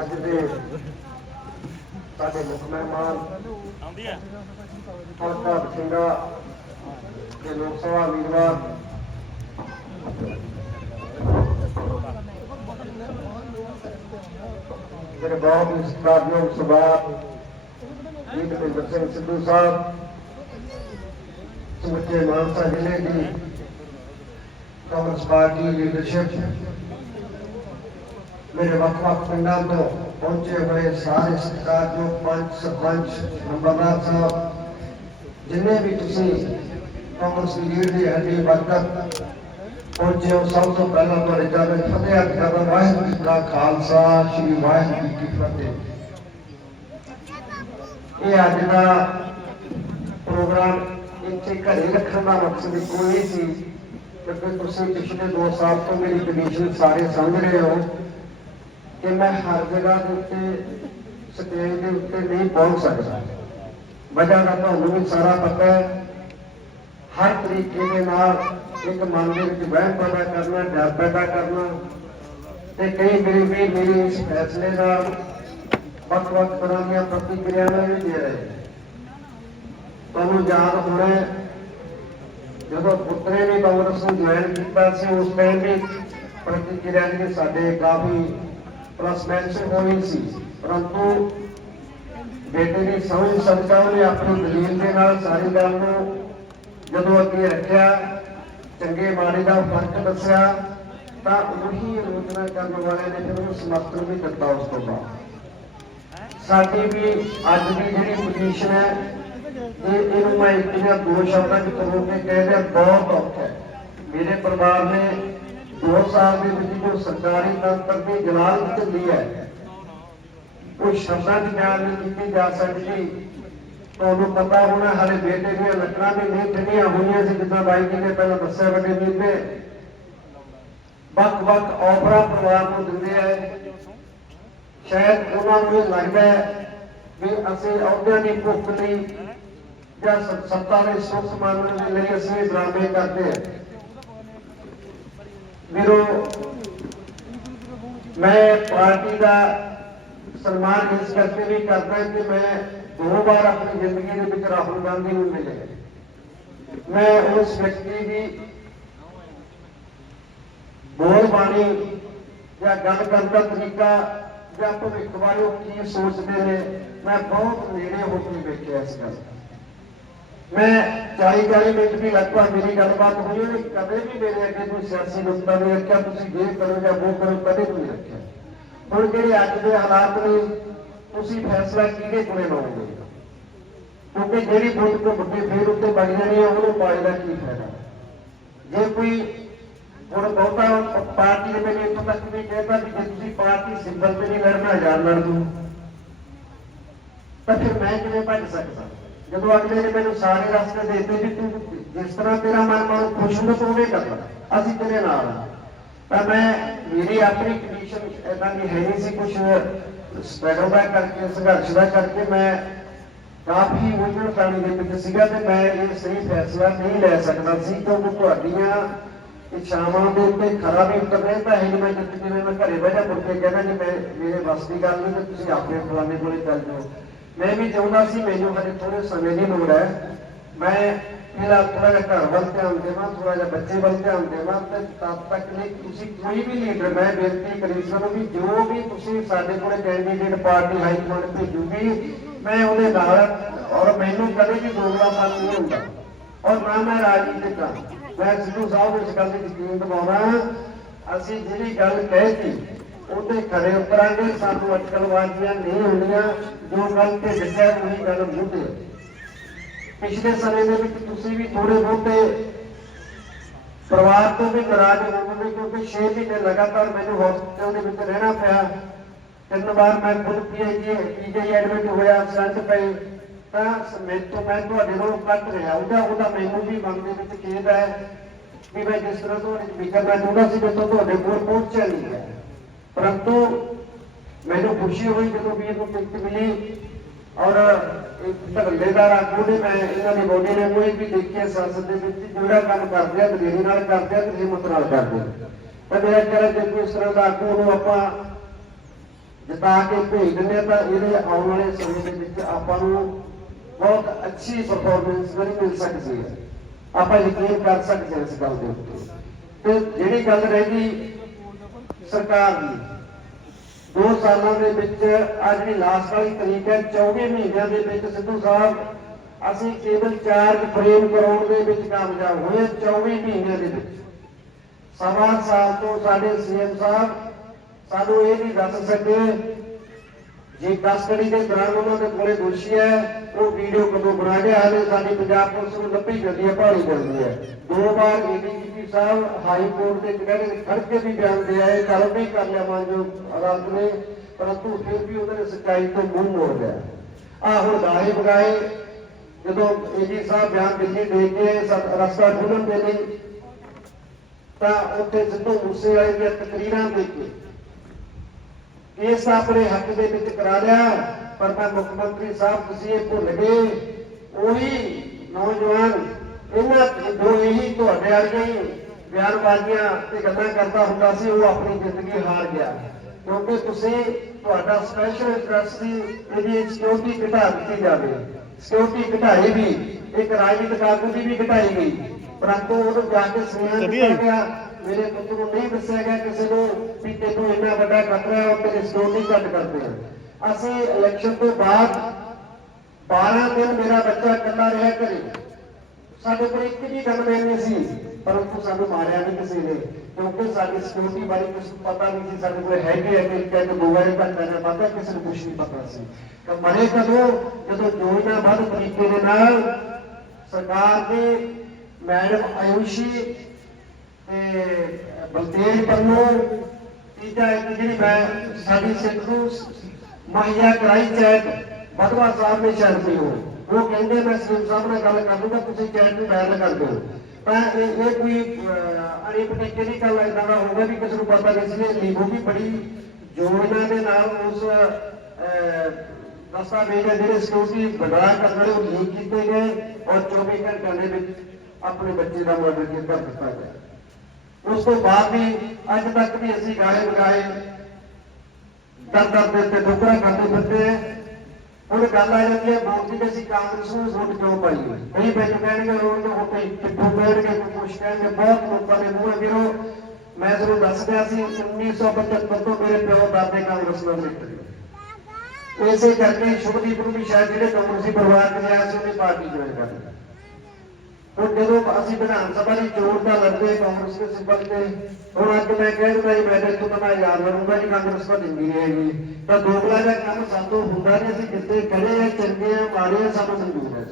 ਅੱਜ ਦੇ ਸਾਡੇ ਮੁੱਖ ਮਹਿਮਾਨ ਆਉਂਦੀ ਹੈ ਹਲਕਾ ਬਠਿੰਡਾ ਦੇ ਲੋਕ ਸਭਾ ਉਮੀਦਵਾਰ। ਮੇਰੇ ਬਹੁਤ ਹੀ ਸਤਿਕਾਰਯੋਗ ਸਰਦਾਰ ਜੀ ਭਿੰਦਰ ਸਿੰਘ ਸਿੱਧੂ ਸਾਹਿਬ ਸਮੁੱਚੇ ਮਾਨਸਾ ਜ਼ਿਲ੍ਹੇ ਦੀ ਕਾਂਗਰਸ ਪਾਰਟੀ ਲੀਡਰਸ਼ਿਪ ਮੇਰੇ ਵੱਖ-ਵੱਖ ਪਿੰਡਾਂ ਤੋਂ ਪਹੁੰਚੇ ਹੋਏ ਸਾਰੇ ਸਤਿਕਾਰਯੋਗ ਪੰਚ ਸਰਪੰਚ ਨੰਬਰਦਾਰ ਸਾਹਿਬ ਜਿੰਨੇ ਵੀ ਤੁਸੀਂ ਕਾਂਗਰਸ ਦੀ ਲੀਡ ਦੀ ਹੱਡੀ ਵਰਕਰ ਪਹੁੰਚੇ ਹੋ ਸਭ ਤੋਂ ਪਹਿਲਾਂ ਤੁਹਾਡੇ ਜਨ ਫਤਿਹ ਅਰਜ਼ ਕਰਦਾ ਵਾਹਿਗੁਰੂ ਜੀ ਕਾ ਖਾਲਸਾ ਸ੍ਰੀ ਵਾਹਿਗੁਰੂ ਜੀ ਕੀ ਫਤਿਹ ਇਹ ਅੱਜ ਦਾ ਪ੍ਰੋਗਰਾਮ ਇੱਥੇ ਘਰੇ ਰੱਖਣ ਦਾ ਮਕਸਦ ਕੋਈ ਨਹੀਂ ਸੀ ਕਿਉਂਕਿ ਤੁਸੀਂ ਪਿਛਲੇ 2 ਸਾਲ ਤੋਂ ਮੇਰੀ ਕੰਡੀਸ਼ਨ ਸਾਰੇ ਸਮਝ ਰਹੇ ਹੋ ਕਿ ਮੈਂ ਹਰ ਜਗ੍ਹਾ ਦੇ ਉੱਤੇ ਸਟੇਜ ਦੇ ਉੱਤੇ ਨਹੀਂ ਪਹੁੰਚ ਸਕਦਾ। ਵਜ੍ਹਾ ਦਾ ਤੁਹਾਨੂੰ ਵੀ ਸਾਰਾ ਪਤਾ ਹੈ, ਹਰ ਤਰੀਕੇ ਦੇ ਨਾਲ ਇੱਕ ਮਨ ਦੇ ਵਿੱਚ ਵਹਿਮ ਪੈਦਾ ਕਰਨਾ, ਡਰ ਪੈਦਾ ਕਰਨਾ ਤੇ ਕਈ ਮੇਰੀ ਮੇਰੇ ਇਸ ਫੈਸਲੇ ਨਾਲ ਵੱਖ-ਵੱਖ ਤਰ੍ਹਾਂ ਦੀਆਂ ਪ੍ਰਤੀਕਿਰਿਆਵਾਂ ਵੀ ਦੇ ਰਹੇ ਤੁਹਾਨੂੰ ਯਾਦ ਹੋਣਾ ਜਦੋਂ ਪੁੱਤਰੇ ਨੇ ਕਾਂਗਰਸ ਨੂੰ ਜੁਆਇਨ ਕੀਤਾ ਸੀ, ਉਸ ਟਾਈਮ ਵੀ ਪ੍ਰਤੀਕਿਰਿਆ ਦੀ ਸਾਡੇ ਕਾਫੀ ਪਲਸ ਮੈਂਸ਼ਨ ਸੀ। ਪਰੰਤੂ ਬੇਟੇ ਦੀ ਸਮਝ ਸਦਕਾ ਉਹਨੇ ਆਪਣੀ ਦਲੀਲ ਦੇ ਨਾਲ ਸਾਰੀ ਗੱਲ ਨੂੰ ਜਦੋਂ ਅੱਗੇ ਰੱਖਿਆ, ਚੰਗੇ ਮਾੜੇ ਦਾ ਫ਼ਰਕ ਦੱਸਿਆ, ਤਾਂ ਉਹੀ ਆਲੋਚਨਾ ਕਰਨ ਵਾਲਿਆਂ ਨੇ ਫਿਰ ਉਹਨੂੰ ਸਮਰਥਨ ਵੀ ਦਿੱਤਾ ਉਸ ਤੋਂ ਬਾਅਦ। ਸਾਡੀ ਵੀ ਅੱਜ ਦੀ ਜਿਹੜੀ ਪੋਜੀਸ਼ਨ ਹੈ, ਇਹ ਇਹਨੂੰ ਮੈਂ ਇੱਕ ਜਾਂ ਦੋ ਸ਼ਬਦਾਂ ਵਿੱਚ ਤੋੜ ਕੇ ਕਹਿ ਰਿਹਾ ਬਹੁਤ ਔਖਾ ਹੈ। ਮੇਰੇ ਪਰਿਵਾਰ ਨੇ 2 ਸਾਲ ਦੇ ਵਿੱਚ ਜੋ ਸਰਕਾਰੀ ਤੰਤਰ ਦੀ ਜਲਾਲ ਝੱਲੀ ਹੈ ਉਹ ਸ਼ਬਦਾਂ ਦੀ ਬਿਆਨ ਨਹੀਂ ਕੀਤੀ ਜਾ ਸਕਦੀ ਤੁਹਾਨੂੰ ਪਤਾ ਹੋਣਾ ਹਲੇ ਬੇਟੇ ਦੀਆਂ ਲੱਕੜਾਂ ਵੀ ਨਹੀਂ ਠੰਡੀਆਂ ਹੋਈਆਂ ਸੀ, ਜਿੱਦਾਂ ਬਾਈ ਜੀ ਨੇ ਪਹਿਲਾਂ ਦੱਸਿਆ ਵੱਡੇ ਵੀਰ ਨੇ। ਵੱਖ ਵੱਖ ਆਫਰਾਂ ਪਰਿਵਾਰ ਨੂੰ ਦਿੰਦੇ ਆ। ਸ਼ਾਇਦ ਉਹਨਾਂ ਨੂੰ ਇਹ ਲੱਗਦਾ ਹੈ ਵੀ ਅਸੀਂ ਅਹੁਦਿਆਂ ਦੀ ਭੁੱਖ ਲਈ ਜਾਂ ਸੱਤਾ ਦੇ ਸੁਖ ਸਮਾਨਣ ਦੇ ਲਈ ਅਸੀਂ ਡਰਾਮੇ ਕਰਦੇ ਹਾਂ ਵੀਰੋ, ਮੈਂ ਪਾਰਟੀ ਦਾ ਸਨਮਾਨ ਇਸ ਕਰਕੇ ਵੀ ਕਰਦਾ ਕਿ ਮੈਂ ਦੋ ਵਾਰ ਆਪਣੀ ਜ਼ਿੰਦਗੀ ਦੇ ਵਿੱਚ ਰਾਹੁਲ ਗਾਂਧੀ ਨੂੰ ਮਿਲਿਆ। ਮੈਂ ਉਸ ਵਿਅਕਤੀ ਦੀ ਬੋਲ ਬਾਣੀ ਜਾਂ ਗੱਲ ਕਰਨ ਦਾ ਤਰੀਕਾ ਜਾਂ ਭਵਿੱਖ ਬਾਰੇ ਉਹ ਕੀ ਸੋਚਦੇ ਨੇ, ਮੈਂ ਬਹੁਤ ਨੇੜੇ ਹੋ ਕੇ ਵੇਖਿਆ ਇਸ ਗੱਲ ਮੈਂ 40 40 ਮਿੰਟ ਵੀ ਲਗਭਗ ਮੇਰੀ ਗੱਲਬਾਤ ਹੋਈ ਉਹਨੇ ਕਦੇ ਵੀ ਮੇਰੇ ਅੱਗੇ ਕੋਈ ਸਿਆਸੀ ਨੁਕਤਾ ਨਹੀਂ ਰੱਖਿਆ, ਤੁਸੀਂ ਜੇ ਕਰੋ ਜਾਂ ਉਹ ਕਰੋ, ਕਦੇ ਨਹੀਂ ਰੱਖਿਆ। ਹੁਣ ਜਿਹੜੇ ਅੱਜ ਦੇ ਹਾਲਾਤ ਨੇ, ਤੁਸੀਂ ਫੈਸਲਾ ਕਿਹਦੇ ਕੋਲੇ ਲਓਗੇ? ਕਿਉਂਕਿ ਜਿਹੜੀ ਵੋਟ ਤੋਂ ਵੱਡੇ ਫੇਰ ਉੱਤੇ ਬਣ ਜਾਣੀ ਹੈ, ਉਹਨੂੰ ਪਾਏ ਦਾ ਕੀ ਫਾਇਦਾ? ਜੇ ਕੋਈ ਹੁਣ ਬਹੁਤਾ ਪਾਰਟੀ ਦੇ ਮੈਨੂੰ ਇੱਥੋਂ ਤੱਕ ਵੀ ਕਹਿੰਦਾ ਵੀ ਜੇ ਤੁਸੀਂ ਪਾਰਟੀ ਸਿੰਬਲ ਤੇ ਨਹੀਂ ਲੜਨਾ ਹਜ਼ਾਰ ਲੜ ਦੂੰ ਤਾਂ ਫਿਰ ਮੈਂ ਕਿਵੇਂ ਭੱਜ ਸਕਦਾ? ਜਦੋਂ ਅਗਲੇ ਨੇ ਮੈਨੂੰ ਸਾਰੇ ਰਸਤੇ ਦੇ ਵੀ ਤੂੰ ਜਿਸ ਤਰ੍ਹਾਂ ਤੇਰਾ ਮਨ ਮਨ ਖੁਸ਼ ਹੁੰਦਾ ਤੂੰ ਕਰ ਅਸੀਂ ਤੇਰੇ ਨਾਲ ਤਾਂ ਮੈਂ, ਮੇਰੀ ਆਪਣੀ ਕੰਡੀਸ਼ਨ ਇਦਾਂ ਦੀ ਹੈ ਨਹੀਂ ਸੀ ਕੁਝ ਸਟਰਗਲ ਦਾ ਕਰਕੇ, ਸੰਘਰਸ਼ ਦਾ ਕਰਕੇ ਮੈਂ ਕਾਫੀ ਉਲਝਣ ਪਾਣੀ ਦੇ ਵਿੱਚ ਸੀਗਾ ਤੇ ਮੈਂ ਇਹ ਸਹੀ ਫੈਸਲਾ ਨਹੀਂ ਲੈ ਸਕਦਾ ਸੀ ਕਿਉਂਕਿ ਤੁਹਾਡੀਆਂ ਇੱਛਾਵਾਂ ਦੇ ਉੱਤੇ ਖਰਾ ਵੀ ਉਤਰਨੇ ਤਾਂ ਹੈ ਮੈਂ ਜਿਵੇਂ ਮੈਂ ਘਰੇ ਬੈਠਾ ਮੁੜ ਕੇ ਕਹਿੰਦਾ ਕਿ ਮੈਂ, ਮੇਰੇ ਵੱਸ ਦੀ ਗੱਲ ਨਹੀਂ ਤੇ ਤੁਸੀਂ ਆਪਣੇ ਫਲਾਣੇ ਕੋਲੇ ਚੱਲ ਜਾਓ। ਮੈਂ ਵੀ ਚਾਹੁੰਦਾ ਸੀ, ਮੈਨੂੰ ਹਜੇ ਥੋੜੇ ਸਮੇਂ ਦੀ ਲੋੜ ਹੈ। ਮੈਂ ਇਹਦਾ ਥੋੜਾ ਜਿਹਾ ਘਰ ਵੱਲ ਧਿਆਨ ਦੇਵਾਂ ਥੋੜਾ ਜਿਹਾ ਬੱਚੇ ਵੱਲ ਧਿਆਨ ਦੇਵਾਂ ਤੇ ਤਦ ਤੱਕ ਲਈ ਤੁਸੀਂ ਕੋਈ ਵੀ ਲੀਡਰ ਮੈਂ ਬੇਨਤੀ ਕਰੀ ਸਾਨੂੰ ਵੀ ਜੋ ਵੀ ਤੁਸੀਂ ਸਾਡੇ ਕੋਲੇ ਕੈਂਡੀਡੇਟ ਪਾਰਟੀ ਹਾਈ ਕਮਾਂਡ ਭੇਜੂਗੀ, ਮੈਂ ਉਹਦੇ ਨਾਲ ਔਰ ਮੈਨੂੰ ਕਦੇ ਵੀ ਦੋਗਲਾਪਨ ਨਹੀਂ ਹੁੰਦਾ। ਔਰ ਨਾ ਮੈਂ ਰਾਜਨੀਤਿਕ ਹਾਂ ਮੈਂ ਸਿੱਧੂ ਸਾਹਿਬ ਨੂੰ ਇਸ ਗੱਲ ਦੀ ਯਕੀਨ ਦਿਵਾਉਣਾ, ਅਸੀਂ ਜਿਹੜੀ ਗੱਲ ਕਹਿਤੀ ਉਹਦੇ ਖੜੇ ਉਤਰਾਂਗੇ ਸਾਨੂੰ ਅਟਕਲਵਾਜ਼ੀਆਂ ਨਹੀਂ ਹੁੰਦੀਆਂ ਜੋ ਗੱਲ ਤੇ ਦੱਸਿਆ ਉਹੀ ਗੱਲ ਮੁੱਦੇ ਪਿਛਲੇ ਸਮੇਂ ਦੇ ਵਿੱਚ ਤੁਸੀਂ ਵੀ ਥੋੜੇ ਬਹੁਤੇ ਪਰਿਵਾਰ ਤੋਂ ਵੀ ਨਾਰਾਜ਼ ਹੋਵੋਗੇ ਕਿਉਂਕਿ 6 ਮਹੀਨੇ ਲਗਾਤਾਰ ਮੈਨੂੰ ਹਸਪਤਾਲ ਦੇ ਵਿੱਚ ਰਹਿਣਾ ਪਿਆ ਤਿੰਨ ਵਾਰ ਮੈਂ ਖੁਦ ਪੀਐਚਡੀ ਪੀਜੀ ਐਡਮਿਟ ਹੋਇਆ ਸੰਤ ਪਈ ਤਾਂ ਮੈਂ ਤੋਂ ਮੈਂ ਤੁਹਾਡੇ ਨਾਲੋਂ ਕੱਟ ਰਿਹਾ ਉਹਦਾ ਉਹਦਾ ਮੈਨੂੰ ਵੀ ਮਨ ਦੇ ਵਿੱਚ ਖੇਦ ਹੈ ਵੀ ਮੈਂ ਜਿਸ ਤਰ੍ਹਾਂ ਤੁਹਾਡੇ ਵਿੱਚ ਚਾਹੁੰਦਾ ਸੀ ਕਿ ਤੁਹਾਡੇ ਕੋਲ ਪਹੁੰਚਿਆ ਨਹੀਂ ਹੈ ਪਰੰਤੂ ਮੈਨੂੰ ਖੁਸ਼ੀ ਹੋਈ ਜਦੋਂ ਵੀ ਇਹਨੂੰ ਟਿਕਟ ਮਿਲੀ ਔਰ ਇੱਕ ਆਗੂ ਨੇ ਮੈਂ ਇਹਨਾਂ ਦੀ ਬੋਡੀ ਨੇ ਕੋਈ ਵੀ ਦੇਖਿਆ, ਸੰਸਦ ਦੇ ਵਿੱਚ ਜਿਹੜਾ ਕੰਮ ਕਰਦੇ ਆ, ਦਲੇਰੀ ਨਾਲ ਕਰਦੇ ਆ ਤੇ ਹਿੰਮਤ ਨਾਲ ਕਰਦੇ ਆ। ਤਾਂ ਮੇਰਾ ਕਹਿਣਾ ਜੇ ਕੋਈ ਇਸ ਦਾ ਆਗੂ ਨੂੰ ਆਪਾਂ ਜਿਤਾ ਕੇ ਭੇਜ ਦਿੰਦੇ ਆ, ਤਾਂ ਇਹਦੇ ਆਉਣ ਵਾਲੇ ਸਮੇਂ ਦੇ ਵਿੱਚ ਆਪਾਂ ਨੂੰ ਬਹੁਤ ਅੱਛੀ ਪਰਫਾਰਮੈਂਸ ਜਿਹੜੀ ਮਿਲ ਸਕਦੀ ਹੈ। ਆਪਾਂ ਯਕੀਨ ਕਰ ਸਕਦੇ ਹਾਂ ਇਸ ਗੱਲ ਦੇ ਉੱਤੇ। ਤੇ ਜਿਹੜੀ ਗੱਲ ਰਹਿ ਗਈ ਸਰਕਾਰ ਦੀ। ਦੋ ਸਾਲਾਂ ਦੇ ਵਿੱਚ ਆ ਜਿਹੜੀ ਲਾਸਟ ਵਾਲੀ ਤਰੀਕ ਹੈ 24 ਮਹੀਨਿਆਂ ਦੇ ਵਿੱਚ ਸਿੱਧੂ ਸਾਹਿਬ, ਅਸੀਂ ਕੇਵਲ ਚਾਰਜ ਫਰੇਮ ਕਰਾਉਣ ਦੇ ਵਿੱਚ ਕਾਮਯਾਬ ਹੋਏ 24 ਮਹੀਨਿਆਂ ਦੇ ਵਿੱਚ। ਸਵਾ ਸਾਲ ਤੋਂ ਸਾਡੇ ਸੀਐਮ ਸਾਹਿਬ, ਸਾਨੂੰ ਇਹ ਨਹੀਂ ਦੱਸ ਸਕੇ, ਜੇ ਕਸਟਡੀ ਦੇ ਦੌਰਾਨ ਉਹਨਾਂ ਦੇ ਕੋਲੇ ਦੋਸ਼ੀ ਹੈ, ਉਹ ਵੀਡੀਓ ਕਦੋਂ ਬਣਾ ਕੇ ਹਾਲੇ ਸਾਡੀ ਪੰਜਾਬ ਪੁਲਿਸ ਨੂੰ ਲੱਭੀ ਜਾਂਦੀ ਹੈ ਭਾਲੀ ਜਾਂਦੀ ਹੈ। ਦੋ ਵਾਰ ਏਡੀਜੀਪੀ ਸਾਹਿਬ ਹਾਈ ਕੋਰਟ ਦੇ ਜਿਹੜੇ ਖੜ ਕੇ ਵੀ ਬਿਆਨ ਦੇ ਆਏ ਕੱਲ ਵੀ ਕਰ ਲਿਆ ਮਾਨਜੋ ਅਦਾਲਤ ਨੇ, ਪਰੰਤੂ ਫਿਰ ਵੀ ਉਹਨਾਂ ਨੇ ਸੱਚਾਈ ਤੋਂ ਮੂੰਹ ਮੋੜ ਲਿਆ। ਆ ਹੁਣ ਗਾਏ ਬਗਾਏ ਜਦੋਂ ਏਡੀ ਸਾਹਿਬ ਬਿਆਨ ਦਿੱਲੀ ਦੇ ਕੇ ਰਸਤਾ ਖੋਲ੍ਹਣ ਦੇ ਲਈ, ਤਾਂ ਉੱਥੇ ਸਿੱਧੂ ਮੂਸੇ ਵਾਲੇ ਦੀਆਂ ਤਕਰੀਰਾਂ ਦੇ ਕੇ ਇਸ ਆਪਣੇ ਹੱਕ ਦੇ ਵਿੱਚ ਕਰਾ ਲਿਆ, ਪਰ ਮੈਂ ਮੁੱਖ ਮੰਤਰੀ ਸਾਹਿਬ ਤੁਸੀਂ ਇਹ ਭੁੱਲ ਗਏ, ਉਹੀ ਨੌਜਵਾਨ ਇਹਨਾਂ ਜੋ ਇਹੀ ਤੁਹਾਡੇ ਵਰਗੇ ਬਿਆਨਬਾਜ਼ੀਆਂ ਤੇ ਗੱਲਾਂ ਕਰਦਾ ਹੁੰਦਾ ਸੀ ਉਹ ਆਪਣੀ ਜ਼ਿੰਦਗੀ ਹਾਰ ਗਿਆ। ਕਿਉਂਕਿ ਤੁਸੀਂ ਤੁਹਾਡਾ ਸਪੈਸ਼ਲ ਇੰਟਰਸਟ ਸੀ ਇਹਦੀ ਸਿਕਿਉਰਿਟੀ ਘਟਾ ਦਿੱਤੀ ਜਾਵੇ। ਸਿਕਿਉਰਿਟੀ ਘਟਾਈ ਵੀ ਇੱਕ ਰਾਜਨੀਤਿਕ ਆਗੂ ਦੀ ਵੀ ਘਟਾਈ ਗਈ। ਪਰੰਤੂ ਉਹਨੂੰ ਜਾ ਕੇ ਸੁਣਿਆ। ਦਿੱਤਾ ਗਿਆ ਮੇਰੇ ਪੁੱਤ ਨੂੰ ਨਹੀਂ ਦੱਸਿਆ ਗਿਆ ਕਿਸੇ ਨੂੰ ਵੀ ਤੈਨੂੰ ਇੰਨਾ ਵੱਡਾ ਖਤਰਾ ਹੈ ਉਹ ਤੇਰੀ ਸਿਕਿਉਰਿਟੀ ਘੱਟ ਕਰਦੇ ਆ। ਅਸੀਂ ਇਲੈਕਸ਼ਨ ਤੋਂ ਬਾਅਦ 12 ਦਿਨ ਮੇਰਾ ਬੱਚਾ ਇਕੱਲਾ ਰਿਹਾ ਘਰੇ। ਸਾਡੇ ਕੋਲ ਇੱਕ ਵੀ ਗਨਮੈਨ ਨਹੀਂ ਸੀ ਪਰੰਤੂ ਸਾਨੂੰ ਮਾਰਿਆ ਨਹੀਂ ਕਿਸੇ ਨੇ। ਕਿਉਂਕਿ ਸਾਡੀ ਸਿਕਿਉਰਿਟੀ ਬਾਰੇ ਕੁਝ ਪਤਾ ਨਹੀਂ ਸੀ, ਸਾਡੇ ਕੋਲ ਹੈਗੇ ਹੈ ਕਿ ਮੋਬਾਈਲ ਘੱਟ ਹੈ ਪਤਾ ਕਿਸੇ ਨੂੰ ਕੁਝ ਨਹੀਂ ਪਤਾ ਸੀ। ਕਿ ਮਰੇ ਕਦੋਂ? ਜਦੋਂ ਯੋਜਨਾਬੱਧ ਤਰੀਕੇ ਦੇ ਨਾਲ ਸਰਕਾਰ ਦੀ ਮੈਡਮ ਆਯੂਸ਼ੀ ਤੇ ਬਲਤੇਜ ਪੰਨੂ ਤੀਜਾ ਇੱਕ ਜਿਹੜੀ ਮੈਂ ਸਾਡੀ ਸਿੱਖ ਨੂੰ ਮੁਹੱਈਆ ਕਰਾਈ ਚੈਟ ਬਦਵਾ ਸਾਹਿਬ ਨੇ ਸ਼ਾਇਦ ਸੀ ਉਹ ਉਹ ਕਹਿੰਦੇ ਮੈਂ ਸੀਐਮ ਸਾਹਿਬ ਨਾਲ ਗੱਲ ਕਰ ਲੂੰਗਾ ਤੁਸੀਂ ਚੈਟ ਨੂੰ ਬੈਨ ਕਰ ਦਿਓ ਤਾਂ ਇਹ ਇਹ ਕੋਈ ਅੜੀ ਪਟੀਕੇ ਦੀ ਗੱਲ ਇਦਾਂ ਦਾ ਹੋਊਗਾ ਵੀ ਕਿਸੇ ਨੂੰ ਪਤਾ ਨਹੀਂ ਸੀ ਇਹ ਲੀਗੋ ਵੀ ਬੜੀ ਯੋਜਨਾ ਦੇ ਨਾਲ ਉਸ ਅਹ, ਦਸਤਾਵੇਜ਼ ਹੈ ਜਿਹੜੇ ਸਿਕਿਉਰਿਟੀ ਬਦਲਾ ਕਰਨ ਵਾਲੇ ਉਹ ਲੀਕ ਕੀਤੇ ਗਏ ਔਰ 24 ਘੰਟਿਆਂ ਦੇ ਵਿੱਚ ਆਪਣੇ ਬੱਚੇ ਦਾ ਮਰਡਰ ਕੀਤਾ ਦਿੱਤਾ ਗਿਆ ਉਸ ਤੋਂ ਬਾਅਦ ਵੀ ਅੱਜ ਤੱਕ ਵੀ ਅਸੀਂ ਗਾਏ ਬਗਾਏ ਦਰ ਦਰ ਦੇ ਉੱਤੇ ਠੋਕਰਾਂ ਖਾਂਦੇ ਫਿਰਦੇ ਹਾਂ ਹੁਣ ਗੱਲ ਆ ਜਾਂਦੀ ਹੈ ਵੋਟ ਦੀ ਵੀ ਅਸੀਂ ਕਾਂਗਰਸ ਨੂੰ ਵੋਟ ਕਿਉਂ ਪਾਈ ਕਈ ਮੈਨੂੰ ਕਹਿਣਗੇ ਰੋਣ ਦੇ ਉੱਤੇ ਕਿੱਥੋਂ ਕਹਿਣਗੇ ਕੁਛ ਕਹਿਣਗੇ, ਬਹੁਤ ਲੋਕਾਂ ਦੇ ਮੂੰਹ ਵੀਰੋ, ਮੈਂ ਤੁਹਾਨੂੰ ਦੱਸ ਰਿਹਾ ਸੀ 1975 ਤੋਂ ਮੇਰੇ ਪਿਓ ਦਾਦੇ ਕਾਂਗਰਸ ਨਾਲ ਨਿਕਲੇ ਇਸੇ ਕਰਕੇ ਸ਼ੁਭਦੀਪ ਨੂੰ ਵੀ ਸ਼ਾਇਦ ਜਿਹੜੇ ਕਾਂਗਰਸੀ ਪਰਿਵਾਰ ਦੇ ਰਿਹਾ ਸੀ, ਉਹਨੇ ਪਾਰਟੀ ਜੁਆਇਨ ਕਰ ਲਈ ਹੁਣ ਜਦੋਂ ਅਸੀਂ ਵਿਧਾਨ ਸਭਾ ਦੀ ਚੋਣ ਦਾ ਲੜਦੇ ਕਾਂਗਰਸ ਦੇ ਸਿੰਬਲ ਤੇ। ਹੁਣ ਅੱਜ ਮੈਂ ਕਹਿ ਦਿੰਦਾ ਜੀ, ਮੈਂ ਤਾਂ ਮੈਂ ਯਾਦ ਕਰੂੰਗਾ ਜੀ, ਕਾਂਗਰਸ ਤਾਂ ਦਿੰਦੀ ਨਹੀਂ ਤਾਂ ਦੋਗਲਾ ਦਾ ਕੰਮ ਸਾਤੋਂ ਹੁੰਦਾ ਨਹੀਂ, ਅਸੀਂ ਜਿੱਤੇ ਖੜੇ ਆ, ਚੰਗੇ ਆ, ਮਾੜੇ ਆ, ਸਾਨੂੰ ਮਨਜ਼ੂਰ ਹੈ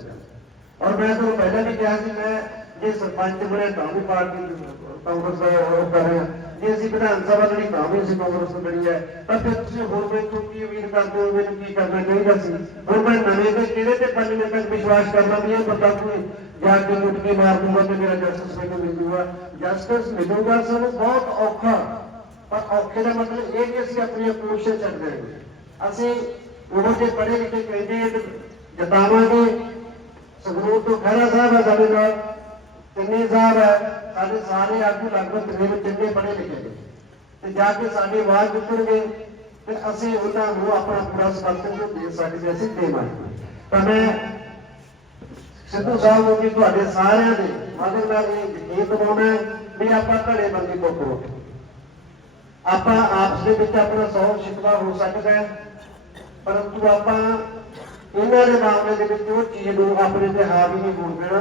ਔਰ ਮੈਂ ਤੁਹਾਨੂੰ ਪਹਿਲਾਂ ਵੀ ਕਿਹਾ ਸੀ, ਮੈਂ ਜੇ ਸਰਪੰਚ ਬਣੇ ਤਾਂ ਵੀ ਪਾਰਟੀ ਕਾਂਗਰਸ ਦਾ ਉਹ ਕਰ ਜੇ ਅਸੀਂ ਵਿਧਾਨ ਸਭਾ ਲੜੀ ਤਾਂ ਵੀ ਕਾਂਗਰਸ ਬਣੀ ਹੈ, ਤਾਂ ਫਿਰ ਤੁਸੀਂ ਹੋਰ ਮੈਨੂੰ ਕੀ ਉਮੀਦ ਕਰਦੇ ਹੋ, ਮੈਨੂੰ ਕੀ ਕਰਨਾ ਚਾਹੀਦਾ ਸੀ? ਹੁਣ ਮੈਂ ਨਵੇਂ ਦੇ ਕਿਹੜੇ ਤੇ ਪੰਜ ਮਿੰਟ ਤੱਕ ਵਿਸ਼ਵਾਸ ਕਰਨਾ ਵੀ ਇਹ ਬੰਦਾ ਕੋਈ ਜਾ ਕੇ ਲੁੱਟ ਮਾਰ ਦੂੰਗਾ ਤੇ ਮੇਰਾ ਜਸਟਿਸ ਮੈਨੂੰ ਮਿਲ ਜਸਟਿਸ ਮਿਲੂਗਾ ਸਾਨੂੰ ਬਹੁਤ ਔਖਾ। ਪਰ ਔਖੇ ਦਾ ਮਤਲਬ ਇਹ ਕਿ ਅਸੀਂ ਆਪਣੀ ਕੋਸ਼ਿਸ਼ ਛੱਡ ਦੇਵਾਂਗੇ ਅਸੀਂ ਉਹ ਜੇ ਪੜ੍ਹੇ ਲਿਖੇ ਕੈਂਡੀਡੇਟ ਜਿਤਾਵਾਂਗੇ ਸੁਖਨੂਰ ਤੋਂ ਖਹਿਰਾ ਸਾਹਿਬ ਹੈ ਸਾਡੇ ਨਾਲ। ਚੰਨੀ ਸਾਹਿਬ ਹੈ ਸਾਡੇ ਸਾਰੇ ਆਗੂ ਲਗਭਗ ਤਕਰੀਬਨ ਚੰਗੇ ਪੜ੍ਹੇ ਲਿਖੇ ਨੇ। ਤੇ ਜਾ ਕੇ ਸਾਡੀ ਆਵਾਜ਼ ਚੁੱਕਣਗੇ ਤੇ ਅਸੀਂ ਉਹਨਾਂ ਨੂੰ ਆਪਣਾ ਪੂਰਾ ਸਮਰਥਨ ਦੇ ਸਕਦੇ ਅਸੀਂ ਦੇਵਾਂਗੇ। ਤਾਂ ਮੈਂ ਸਿੱਧੂ ਸਾਹਿਬ ਨੂੰ ਵੀ ਤੁਹਾਡੇ ਸਾਰਿਆਂ ਦੇ ਮਦਦ ਨਾਲ ਇਹ ਯਕੀਨ ਦਿਵਾਉਣਾ ਵੀ ਆਪਾਂ ਘੜੇ ਬੰਦੀ ਕੋਕਰੋ ਆਪਾਂ ਆਪਸ ਦੇ ਵਿੱਚ ਆਪਣਾ ਸੌ ਸ਼ਿਕਵਾ ਹੋ ਸਕਦਾ ਹੈ, ਪਰੰਤੂ ਆਪਾਂ ਇਹਨਾਂ ਦੇ ਮਾਮਲੇ ਦੇ ਵਿੱਚ ਉਹ ਚੀਜ਼ ਨੂੰ ਆਪਣੇ ਤੇ ਹਾਵੀ ਨਹੀਂ ਹੋਣ ਦੇਣਾ।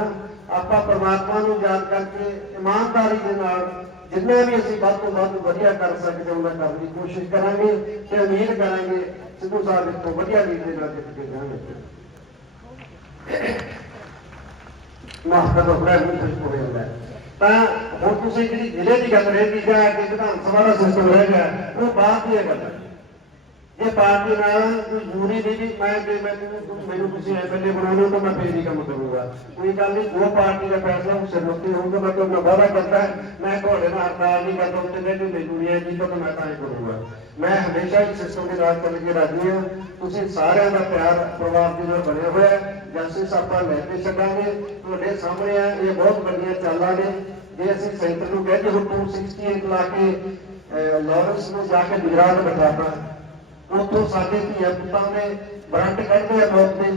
ਆਪਾਂ ਪਰਮਾਤਮਾ ਨੂੰ ਯਾਦ ਕਰਕੇ ਇਮਾਨਦਾਰੀ ਦੇ ਨਾਲ ਜਿੰਨਾ ਵੀ ਅਸੀਂ ਵੱਧ ਤੋਂ ਵੱਧ ਵਧੀਆ ਕਰ ਸਕਦੇ ਹਾਂ ਉਹਨਾਂ ਕਰਨ ਦੀ ਕੋਸ਼ਿਸ਼ ਕਰਾਂਗੇ ਤੇ ਉਮੀਦ ਕਰਾਂਗੇ ਸਿੱਧੂ ਸਾਹਿਬ ਇਸ ਤੋਂ ਵਧੀਆ ਲੀਡਰ ਨਾਲ ਜਿੱਤ ਕੇ ਜਾਣਗੇ। ਮਾਫ ਕਰੋ ਬੜਾ ਨੂੰ ਹੋ ਜਾਂਦਾ ਤਾਂ ਹੁਣ ਤੁਸੀਂ ਜਿਹੜੀ ਜ਼ਿਲ੍ਹੇ ਦੀ ਗੱਲ ਰਹਿ ਜਾਂ ਕਿ ਵਿਧਾਨ ਸਭਾ ਦਾ ਸਿਸਟਮ ਰਹਿ ਗਿਆ, ਉਹ ਬਾਅਦ ਦੀ ਗੱਲ ਹੈ। ਜੇ ਪਾਰਟੀ ਨਾਲ ਕੋਈ ਜੂਰੀ ਦੀ ਵੀ ਮੈਂ ਜੇ ਮੈਂ ਤੂੰ ਮੈਨੂੰ ਤੁਸੀਂ ਐਮਐਲਏ ਬਣਾਉਣਾ ਤਾਂ ਮੈਂ ਫੇਰ ਹੀ ਕੰਮ ਕਰੂੰਗਾ ਕੋਈ ਗੱਲ ਨਹੀਂ ਜੋ ਪਾਰਟੀ ਦਾ ਫੈਸਲਾ ਉਹ ਸਰਵੋਤੀ ਹੋਊਗਾ ਮੈਂ ਤੁਹਾਨੂੰ ਵਾਅਦਾ ਕਰਦਾ ਮੈਂ ਤੁਹਾਡੇ ਨਾਲ ਹੜਤਾਲ ਨਹੀਂ ਕਰਦਾ ਉੱਤੇ ਦੇ ਢਿੱਲੇ ਜੁੜੀਆਂ ਜੀ ਤਾਂ ਮੈਂ ਤਾਂ ਹੀ ਕਰੂੰਗਾ ਮੈਂ ਹਮੇਸ਼ਾ ਹੀ ਸਿਸਟਮ ਦੇ ਨਾਲ ਚੱਲ ਕੇ ਰਾਜੀ ਹਾਂ ਤੁਸੀਂ ਸਾਰਿਆਂ ਦਾ ਪਿਆਰ ਪਰਿਵਾਰ ਦੇ ਨਾਲ ਬਣਿਆ ਹੋਇਆ ਹੈ ਜਸਟਿਸ ਆਪਾਂ ਲੈ ਕੇ ਛੱਡਾਂਗੇ ਤੁਹਾਡੇ ਸਾਹਮਣੇ ਆ ਇਹ ਬਹੁਤ ਵੱਡੀਆਂ ਚਾਲਾਂ ਨੇ ਜੇ ਅਸੀਂ ਸੈਂਟਰ ਨੂੰ ਕਹਿੰਦੇ ਹੁਣ 268 ਲਾ ਕੇ ਅਹ, ਲਾਰੈਂਸ ਨੂੰ ਜਾ ਕੇ ਨਿਗਰਾਨ ਬਿਠਾਤਾ ਉੱਥੋਂ ਸਾਡੇ ਧੀਆ ਪੁੱਤਾਂ ਨੇ ਬਰੰਟ ਕੱਢਦੇ ਆ ਮੌਤ ਦੇ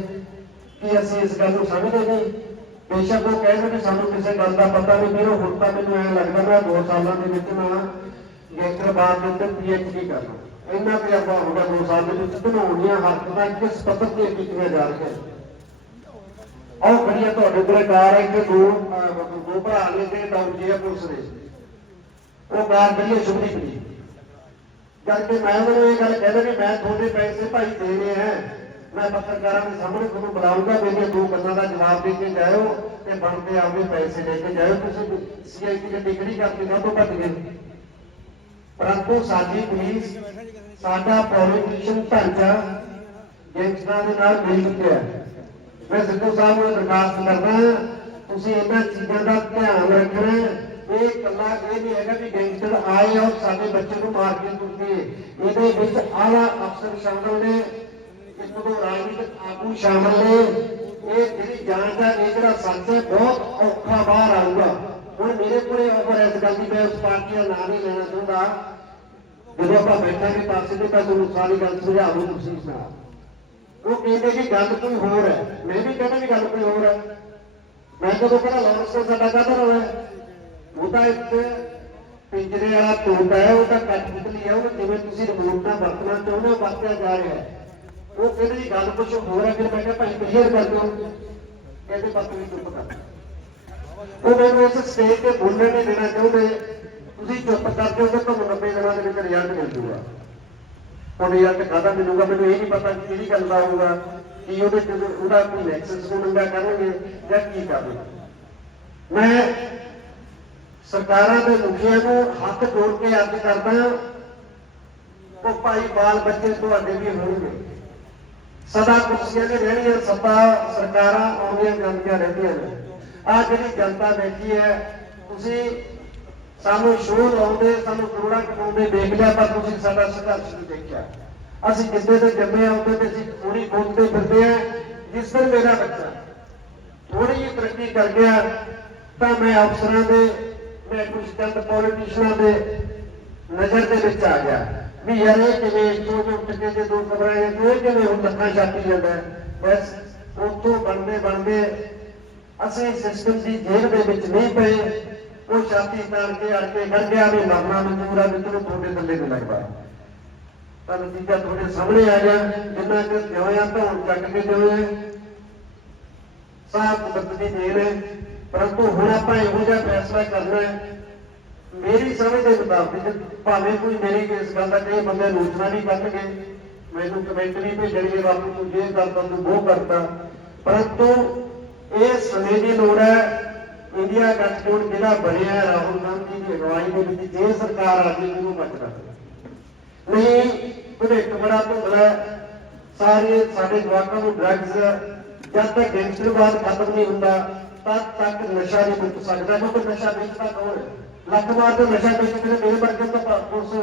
ਕਿ ਅਸੀਂ ਇਸ ਗੱਲ ਨੂੰ ਸਮਝਦੇ ਨਹੀਂ? ਬੇਸ਼ੱਕ ਉਹ ਕਹਿੰਦੇ ਵੀ ਸਾਨੂੰ ਕਿਸੇ ਗੱਲ ਦਾ ਪਤਾ ਨਹੀਂ। ਵੀਰੋ ਹੁਣ ਤਾਂ ਮੈਨੂੰ ਐਂ ਲੱਗਦਾ ਮੈਂ 2 ਸਾਲਾਂ ਦੇ ਵਿੱਚ ਨਾ ਗੈਂਗਸਟਰ ਬਾਅਦ ਦੇ ਉੱਤੇ ਪੀਐਚਡੀ ਕਰਨਾ। ਇੰਨਾ ਤਜਰਬਾ ਹੋ ਗਿਆ 2 ਸਾਲ ਦੇ ਵਿੱਚ। ਬਣਾਉਣੀਆਂ ਹਰਕਤਾਂ ਕਿਸ ਪੱਧਰ ਤੇ ਕੀਤੀਆਂ ਜਾ ਰਹੀਆਂ? ਆਓ ਖੜੀਆਂ ਤੁਹਾਡੇ ਕੋਲੇ ਕਾਰ ਹੈ ਕਿ ਦੋ ਦੋ ਭਰਾ ਨੇ ਤੇ ਡਾਊਨ ਆ ਪੁਲਿਸ ਦੇ। ਉਹ ਕਾਰ ਬੜੀ ਸ਼ੁਭਦੀ ਪਈ ਜਦ ਕਿ ਮੈਂ ਉਹਨਾਂ ਇਹ ਗੱਲ ਕਹਿੰਦਾ ਕਿ ਮੈਂ ਤੁਹਾਡੇ ਪੈਸੇ ਭਾਈ ਦੇਣੇ ਹੈ। ਮੈਂ ਪੱਤਰਕਾਰਾਂ ਦੇ ਸਾਹਮਣੇ ਤੁਹਾਨੂੰ ਬੁਲਾਉਂਗਾ ਮੇਰੀਆਂ ਦੋ ਗੱਲਾਂ ਦਾ ਜਵਾਬ ਦੇ ਕੇ ਜਾਇਓ ਤੇ ਬਣਦੇ ਆਪਦੇ ਪੈਸੇ ਲੈ ਕੇ ਜਾਇਓ। ਤੁਸੀਂ ਸੀਆਈਟੀ ਦੀ ਡਿਗਰੀ ਕਰਕੇ ਨਾ ਤੋਂ ਭੱਜ ਗਏ। ਪਰੰਤੂ ਸਾਡੀ ਪੁਲਿਸ, ਸਾਡਾ ਪੋਲੀਟੀਸ਼ੀਅਨ ਢਾਂਚਾ ਗੈਂਗਸਟਰਾਂ ਦੇ ਨਾਲ ਮਿਲ ਚੁੱਕਿਆ ਮੈਂ ਸਿੱਧੂ ਸਾਹਿਬ ਨੂੰ ਦਰਖਾਸਤ ਕਰਦਾ ਤੁਸੀਂ ਇਹਨਾਂ ਚੀਜ਼ਾਂ ਦਾ ਧਿਆਨ ਰੱਖਣਾ ਇਹ ਕੱਲਾ ਇਹ ਨਹੀਂ ਹੈਗਾ ਵੀ ਗੈਂਗਸਟਰ ਆਏ ਔਰ ਸਾਡੇ ਬੱਚੇ ਨੂੰ ਮਾਰ ਕੇ ਤੁਰਦੇ ਇਹਦੇ ਵਿੱਚ ਆਲਾ ਅਫਸਰ ਸ਼ਾਮਲ ਨੇ ਇੱਕ ਦੋ ਰਾਜਨੀਤਿਕ ਆਗੂ ਸ਼ਾਮਲ ਨੇ। ਇਹ ਜਿਹੜੀ ਜਾਂਚ ਹੈ ਇਹ ਜਿਹੜਾ ਸੱਚ ਹੈ, ਬਹੁਤ ਔਖਾ ਬਾਹਰ ਆਊਗਾ। ਹੁਣ ਮੇਰੇ ਕੋਲੇ ਆਫਰ ਇਸ ਗੱਲ ਦੀ, ਮੈਂ ਉਸ ਪਾਰਟੀ ਦਾ ਨਾਮ ਨਹੀਂ ਲੈਣਾ ਚਾਹੁੰਦਾ। ਜਦੋਂ ਆਪਾਂ ਬੈਠਾਂਗੇ ਪਾਸੇ ਤੇ, ਤਾਂ ਤੁਹਾਨੂੰ ਸਾਰੀ ਗੱਲ ਸਮਝਾਉਂ ਤੁਸੀਂ ਸੁਣਾ ਉਹ ਕਹਿੰਦੇ ਕਿ ਗੱਲ ਕੋਈ ਹੋਰ ਹੈ। ਮੈਂ ਵੀ ਕਹਿੰਦਾ ਵੀ ਗੱਲ ਕੋਈ ਹੋਰ ਹੈ। ਮੈਂ ਜਦੋਂ ਕਹਿੰਦਾ ਲਾਰੈਂਸ ਸਾਡਾ ਕਾਹਦਾ ਰੋਲ ਉਹ ਤਾਂ ਇੱਕ ਪਿੰਜਰੇ ਵਾਲਾ ਤੋਤਾ ਹੈ, ਉਹ ਤਾਂ ਕਠਪੁਤਲੀ ਹੈ, ਉਹ ਜਿਵੇਂ ਤੁਸੀਂ ਰਿਮੋਟ ਨਾਲ ਵਰਤਣਾ ਚਾਹੁੰਦੇ ਹੋ, ਵਰਤਿਆ ਜਾ ਰਿਹਾ ਉਹ ਕਹਿੰਦੇ ਜੀ, ਗੱਲ ਕੁਝ ਹੋਰ ਹੈ, ਫਿਰ ਮੈਂ ਕਿਹਾ ਭਾਈ ਕਲੀਅਰ ਕਰ ਦਿਓ। ਕਹਿੰਦੇ, ਬਸ ਤੁਸੀਂ ਚੁੱਪ ਕਰ ਉਹ ਮੈਨੂੰ ਇਸ ਸਟੇਜ ਤੇ ਬੋਲਣ ਨਹੀਂ ਦੇਣਾ ਚਾਹੁੰਦੇ। ਤੁਸੀਂ ਚੁੱਪ ਕਰ ਦਿਓ ਤੁਹਾਨੂੰ 90 ਦਿਨਾਂ ਦੇ ਵਿੱਚ ਰਿਜ਼ਲਟ ਮਿਲ ਜੂਗਾ। ਹੁਣ ਯਾਰ ਕਾਹਦਾ ਮਿਲੂਗਾ? ਮੈਨੂੰ ਇਹ ਨਹੀਂ ਪਤਾ ਕਿ ਕਿਹੜੀ ਗੱਲ ਦਾ ਹੋਊਗਾ, ਕਿ ਉਹਦੇ ਚ ਉਹਦਾ ਕੋਈ ਨੈਕਸਸ ਨੂੰ ਨੰਗਾ ਕਰਨਗੇ ਜਾਂ ਕੀ ਕਰਨਗੇ। ਮੈਂ ਸਰਕਾਰਾਂ ਦੇ ਮੁਖੀਆਂ ਨੂੰ ਹੱਥ ਜੋੜ ਕੇ ਅਰਜ਼ ਕਰਦਾ ਉਹ ਭਾਈ ਬਾਲ ਬੱਚੇ ਤੁਹਾਡੇ ਵੀ ਹੋਣਗੇ। ਸਦਾ ਕੁਰਸੀਆਂ ਤੇ ਰਹਿਣੀਆਂ ਸੱਤਾ ਸਰਕਾਰਾਂ ਆਉਂਦੀਆਂ ਜਾਂਦੀਆਂ ਰਹਿੰਦੀਆਂ ਨੇ। ਆ ਜਿਹੜੀ ਜਨਤਾ ਬੈਠੀ ਹੈ, ਤੁਸੀਂ ਸਾਨੂੰ ਸ਼ੋਅ ਲਾਉਂਦੇ, ਸਾਨੂੰ ਕਰੋੜਾਂ ਕਮਾਉਂਦੇ ਦੇਖ ਲਿਆ ਪਰ ਤੁਸੀਂ ਸਾਡਾ ਸੰਘਰਸ਼ ਨਹੀਂ ਦੇਖਿਆ। ਅਸੀਂ ਜਿੱਦੇ ਤੇ ਜੰਮੇ ਆਉਂਦੇ ਤੇ ਅਸੀਂ ਥੋੜੀ ਬੋਲਦੇ ਫਿਰਦੇ ਆ। ਜਿਸ ਦਿਨ ਮੇਰਾ ਬੱਚਾ ਥੋੜੀ ਜਿਹੀ ਤਰੱਕੀ ਕਰ ਗਿਆ, ਤਾਂ ਮੈਂ ਅਫਸਰਾਂ ਦੇ ਮੈਂ ਕੁਝ ਚੰਦ ਪੋਲੀਟੀਸ਼ੀਅਨਾਂ ਦੇ ਨਜ਼ਰ ਦੇ ਵਿੱਚ ਆ ਗਿਆ ਵੀ ਯਾਰ ਇਹ ਕਿਵੇਂ ਇੱਥੋਂ ਜੋ ਟਿੱਕੇ ਦੇ ਦੋ ਕਮਰੇ ਇਹ ਕਿਵੇਂ ਹੁਣ ਲੱਖਾਂ ਛਾਤੀ ਜਾਂਦਾ ਹੈ। ਬਸ ਉੱਥੋਂ ਬਣਦੇ ਬਣਦੇ ਅਸੀਂ ਸਿਸਟਮ ਦੀ ਜੇਲ੍ਹ ਦੇ ਵਿੱਚ ਨਹੀਂ ਪਏ। ਉਹ ਛਾਤੀ ਤਾਣ ਕੇ ਅੜ ਕੇ ਖੜ ਗਿਆ ਵੀ ਮਰਨਾ ਮਨਜ਼ੂਰ ਆ, ਵੀ ਤੁਹਾਡੇ ਥੱਲੇ ਨਹੀਂ ਲੱਗਦਾ ਤਾਂ ਨਤੀਜਾ ਤੁਹਾਡੇ ਸਾਹਮਣੇ ਆ ਗਿਆ। ਜਿੰਨਾ ਕਿ ਜਿਉਂ ਆ ਧੌਣ ਚੱਕ ਕੇ ਜਿਉਂ ਸਾਹ ਕੁਦਰਤ ਦੀ ਦੇਣ ਹੈ। ਪਰੰਤੂ ਹੁਣ ਆਪਾਂ ਇਹੋ ਜਿਹਾ ਫੈਸਲਾ ਕਰਨਾ ਹੈ। ਮੇਰੀ ਸਮਝ ਦੇ ਮੁਤਾਬਿਕ, ਭਾਵੇਂ ਕੋਈ ਮੇਰੀ ਇਸ ਗੱਲ ਦਾ ਕਈ ਬੰਦੇ ਆਲੋਚਨਾ ਵੀ ਕਰਨਗੇ ਮੈਨੂੰ ਕਮੈਂਟ ਭੇਜਣਗੇ ਬਾਪੂ ਤੂੰ ਜੇ ਕਰਦਾ ਤੂੰ ਉਹ ਕਰਦਾ ਪਰੰਤੂ ਇਹ ਸਮੇਂ ਦੀ ਲੋੜ ਹੈ। ਇੰਡੀਆ ਗੱਠਜੋੜ ਜਿਹੜਾ ਬਣਿਆ ਰਾਹੁਲ ਗਾਂਧੀ ਦੀ ਅਗਵਾਈ ਦੇ ਵਿੱਚ ਜੇ ਸਰਕਾਰ ਆ ਗਈ ਉਹਨੂੰ ਬਚਣਾ ਨਹੀਂ, ਭਵਿੱਖ ਬੜਾ ਧੁੰਦਲਾ ਸਾਰੇ ਸਾਡੇ ਜਵਾਕਾਂ ਨੂੰ ਡਰੱਗਸ ਜਦ ਤੱਕ ਗੈਂਗਸਟਰਵਾਦ ਖਤਮ ਨਹੀਂ ਹੁੰਦਾ ਤਦ ਤੱਕ ਨਸ਼ਾ ਨਹੀਂ ਮੁੱਕ ਸਕਦਾ ਕਿਉਂਕਿ ਨਸ਼ਾ ਵੇਚਦਾ ਕੌਣ ਹੈ ਲੱਖ ਵਾਰ ਤੇ ਨਸ਼ਾ ਵੇਚਦੇ ਨੇ ਮੇਰੇ ਵਰਗੇ ਤਾਂ ਪ- ਪੁਲਿਸ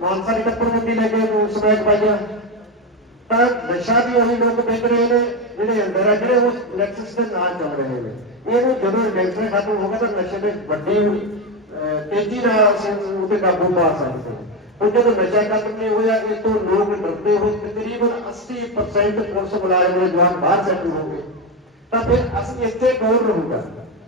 ਮਾਨਸਾ ਦੀ ਟੱਪਰ ਮੁੰਡੀ ਲੈ ਕੇ ਉਸ ਬੈਗ ਪਾਈਆ ਤਾਂ ਨਸ਼ਾ ਵੀ ਉਹੀ ਲੋਕ ਵੇਚ ਰਹੇ ਨੇ ਜਿਹੜੇ ਅੰਦਰ ਆ ਜਿਹੜੇ ਉਹ ਲੈਕਸਸ ਦੇ ਨਾਲ ਚੱਲ ਰਹੇ ਨੇ ਇਹਨੂੰ ਜਦੋਂ ਗੈਂਗਸਟਰ ਖਤਮ ਹੋ ਗਿਆ ਤਾਂ ਨਸ਼ੇ ਦੇ ਵੱਡੀ ਅਹ, ਤੇਜ਼ੀ ਨਾਲ ਅਸੀਂ ਉਹਦੇ ਕਾਬੂ ਪਾ ਸਕਦੇ ਹਾਂ ਉਹ ਜਦੋਂ ਨਸ਼ਾ ਖਤਮ ਨਹੀਂ ਹੋਇਆ ਇਹ ਤੋਂ ਲੋਕ ਡਰਦੇ ਹੋ ਤਕਰੀਬਨ 80% ਪੁਲਿਸ ਮੁਲਾਜ਼ਮ ਦੇ ਜਵਾਨ ਬਾਹਰ ਸੈਟਲ ਹੋ ਗਏ ਤਾਂ ਫਿਰ ਅਸੀਂ ਇੱਥੇ ਕੌਣ ਰਹੂਗਾ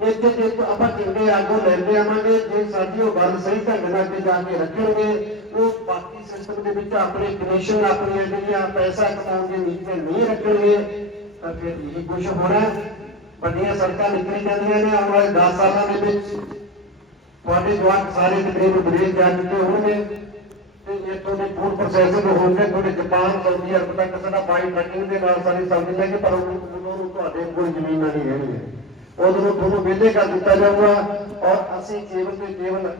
ਇੱਥੇ ਜੇ ਆਪਾਂ ਚੰਗੇ ਆਗੂ ਲੈਂਦੇ ਆਵਾਂਗੇ ਜੇ ਸਾਡੀ ਉਹ ਗੱਲ ਸਹੀ ਢੰਗ ਨਾਲ ਅੱਗੇ ਜਾ ਕੇ ਰੱਖਣਗੇ ਉਹ ਬਾਕੀ ਸਿਸਟਮ ਦੇ ਵਿੱਚ ਆਪਣੇ ਕਮਿਸ਼ਨ ਆਪਣੀਆਂ ਜਿਹੜੀਆਂ ਪੈਸਾ ਕਮਾਉਣ ਦੀਆਂ ਨੀਤੀਆਂ ਨਹੀਂ ਰੱਖਣਗੇ ਤਾਂ ਫਿਰ ਇਹ ਕੁਝ ਹੋਣਾ ਹੈ। ਵੱਡੀਆਂ ਸੜਕਾਂ ਨਿਕਲੀ ਜਾਂਦੀਆਂ ਨੇ ਆਉਣ ਵਾਲੇ 10 ਸਾਲਾਂ ਦੇ ਵਿੱਚ ਤੁਹਾਡੇ ਜਵਾਨ ਸਾਰੇ ਤਕਰੀਬਨ ਵਿਦੇਸ਼ ਜਾ ਚੁੱਕੇ ਹੋਣਗੇ। ਤੇ ਫੂਡ ਪ੍ਰੋਸੈਸਿੰਗ ਹੋਣਗੇ ਤੁਹਾਡੇ ਜਾਪਾਨ ਸਾਊਦੀ ਅਰਬ ਤੱਕ ਸਾਡਾ ਬਾਈ ਟਰੱਕਿੰਗ ਦੇ ਨਾਲ ਸਾਰੀ ਸਬਜ਼ੀ ਲੈ ਕੇ, ਪਰ ਉਦੋਂ ਨੂੰ ਤੁਹਾਡੇ ਕੋਲ ਜ਼ਮੀਨਾਂ ਨਹੀਂ। ਰਹਿਣਗੀਆਂ ਉਦੋਂ ਤੁਹਾਨੂੰ ਵਿਹਲੇ ਕਰ ਦਿੱਤਾ ਜਾਊਗਾ, ਔਰ ਅਸੀਂ ਕੇਵਲ ਤੇ ਕੇਵਲ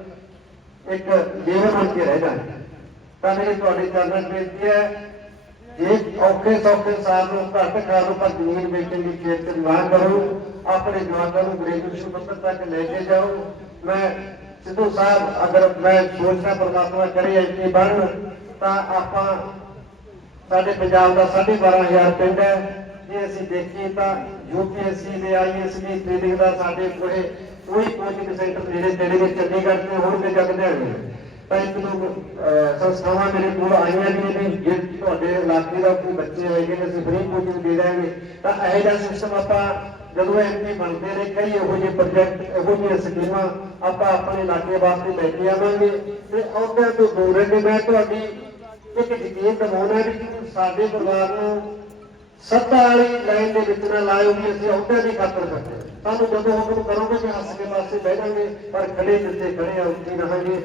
ਇੱਕ ਲੇਬਰ ਬਣ ਕੇ ਰਹਿ ਜਾਣਾ ਤਾਂ ਮੇਰੀ ਤੁਹਾਡੀ ਚਰਨਾਂ 'ਚ ਬੇਨਤੀ ਹੈ, ਜੇ ਔਖੇ ਸੌਖੇ ਸਾਲ ਨੂੰ ਘੱਟ ਖਾ ਲਓ, ਪਰ ਜ਼ਮੀਨ ਵੇਚਣ ਦੀ ਖੇਤ ਤੇ ਨਾ ਕਰੋ, ਆਪਣੇ ਜਵਾਕਾਂ ਨੂੰ ਗ੍ਰੈਜੂਏਸ਼ਨ ਪੱਧਰ ਤੱਕ ਲੈ ਕੇ ਜਾਓ। ਮੈਂ ਸਿੱਧੂ ਸਾਹਿਬ ਅਗਰ ਮੈਂ ਸੋਚਦਾ ਪਰਮਾਤਮਾ ਕਰੇ ਐਂਟੀ ਬਣ ਤਾਂ ਆਪਾਂ ਸਾਡੇ ਪੰਜਾਬ ਦਾ 12500 ਪਿੰਡ ਹੈ। ਜੇ ਅਸੀਂ ਦੇਖੀਏ ਤਾਂ ਯੂਪੀਐਸਸੀ ਦੇ ਆਈਐਸਬੀ ਟ੍ਰੇਨਿੰਗ ਦਾ ਸਾਡੇ ਕੋਲੇ ਕੋਈ ਕੋਚਿੰਗ ਸੈਂਟਰ ਜਿਹੜੇ ਤੇੜੇ ਵਿੱਚ ਚੰਡੀਗੜ੍ਹ ਤੇ ਹੋਣਗੇ ਜਗ ਦਿਹਾੜੇ ਤਾਂ ਇੱਕ ਦੋ ਸੰਸਥਾਵਾਂ ਮੇਰੇ ਕੋਲ ਆਈਆਂ ਨੇ ਵੀ ਜੇ ਤੁਹਾਡੇ ਇਲਾਕੇ ਦਾ ਕੋਈ ਬੱਚੇ ਹੈਗੇ ਨੇ, ਅਸੀਂ ਫ੍ਰੀ ਕੋਚਿੰਗ ਦੇ ਦਾਂਗੇ। ਤਾਂ ਇਹੋ ਜਿਹਾ ਸਿਸਟਮ ਆਪਾਂ ਜਦੋਂ ਐਮਪੀ ਬਣਦੇ ਨੇ, ਕਈ ਇਹੋ ਜਿਹੇ ਪ੍ਰੋਜੈਕਟ ਇਹੋ ਜਿਹੀਆਂ ਸਕੀਮਾਂ ਆਪਾਂ ਆਪਣੇ ਇਲਾਕੇ ਵਾਸਤੇ ਲੈ ਕੇ ਆਵਾਂਗੇ ਤੇ ਅਹੁਦਿਆਂ ਤੋਂ ਦੂਰ ਰਹਿ ਮੈਂ ਤੁਹਾਡੀ ਇੱਕ ਯਕੀਨ ਦਿਵਾਉਣਾ ਵੀ ਸਾਡੇ ਪਰਿਵਾਰ ਨੂੰ ਸੱਤਾ ਵਾਲੀ ਲਾਈਨ ਦੇ ਵਿੱਚ ਨਾ ਲਾਇਓ ਵੀ ਅਸੀਂ ਅਹੁਦਿਆਂ ਦੀ ਖਾਤਰ ਕਰਦੇ ਹਾਂ। ਸਾਨੂੰ ਜਦੋਂ ਹੁਕਮ ਕਰੋਗੇ ਕਿ ਹੱਸ ਕੇ ਪਾਸੇ ਬਹਿ ਜਾਵਾਂਗੇ ਪਰ ਖੜੇ ਜਿੱਥੇ ਖੜੇ ਆ, ਉੱਥੇ ਰਹਾਂਗੇ